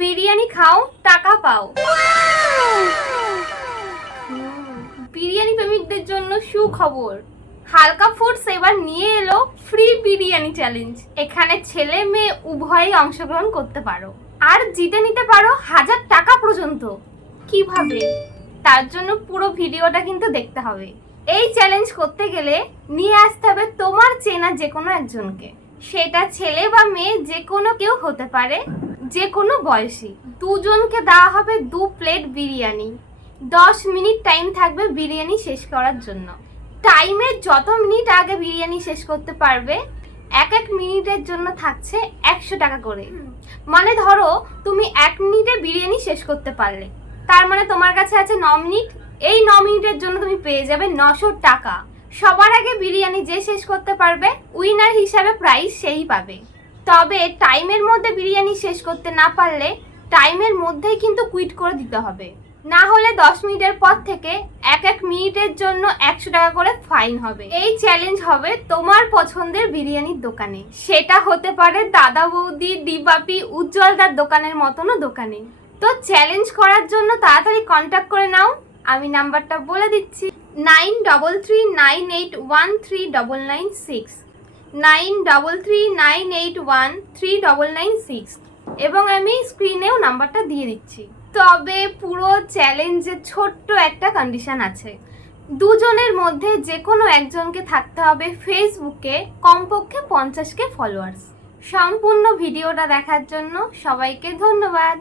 বিরিয়ানি খাও টাকা পাও। বিরিয়ানি প্রেমিকদের জন্য সুখবর, হালকা ফুডস এবার নিয়ে এলো ফ্রি বিরিয়ানি চ্যালেঞ্জ। এখানে ছেলে মেয়ে উভয়ই অংশগ্রহণ করতে পারো আর জিতে নিতে পারো 1000 টাকা পর্যন্ত। কিভাবে? তার জন্য পুরো ভিডিওটা কিন্তু দেখতে হবে। এই চ্যালেঞ্জ করতে গেলে নিয়ে আসতে হবে তোমার চেনা যে কোনো একজনকে, সেটা ছেলে বা মেয়ে যে কোনো কেউ হতে পারে, যে কোনো বয়সী। দুজনকে দেওয়া হবে 2 প্লেট বিরিয়ানি। 10 মিনিট টাইম থাকবে বিরিয়ানি শেষ করার জন্য। টাইমের যত মিনিট আগে বিরিয়ানি শেষ করতে পারবে এক এক মিনিটের জন্য থাকছে 100 টাকা করে। মানে ধরো তুমি 1 মিনিটে বিরিয়ানি শেষ করতে পারলে, তার মানে তোমার কাছে আছে 9 মিনিট। এই 9 মিনিটের জন্য তুমি পেয়ে যাবে 900 টাকা। সবার আগে বিরিয়ানি যে শেষ করতে পারবে উইনার হিসাবে প্রাইজ সেই পাবে। তবে টাইমের মধ্যে বিরিয়ানি শেষ করতে না পারলে টাইমের মধ্যেই কিন্তু কুইট করে দিতে হবে, না হলে 10 মিনিটের পর থেকে এক এক মিনিটের জন্য 100 টাকা করে ফাইন হবে। এই চ্যালেঞ্জ হবে তোমার পছন্দের বিরিয়ানির দোকানে, সেটা হতে পারে দাদা বৌদি, ডিবাপি, উজ্জ্বলদার দোকানের মতনও দোকানে। তো চ্যালেঞ্জ করার জন্য তাড়াতাড়ি কন্ট্যাক্ট করে নাও। আমি নাম্বারটা বলে দিচ্ছি, 9338139996, 9339813996, এবং আমি স্ক্রিনেও নাম্বারটা দিয়ে দিচ্ছি। তবে পুরো চ্যালেঞ্জে ছোট্ট একটা কন্ডিশন আছে, দুজনের মধ্যে যে কোনো একজনকে থাকতে হবে ফেসবুকে কমপক্ষে 50K ফলোয়ার্স। সম্পূর্ণ ভিডিওটা দেখার জন্য সবাইকে ধন্যবাদ।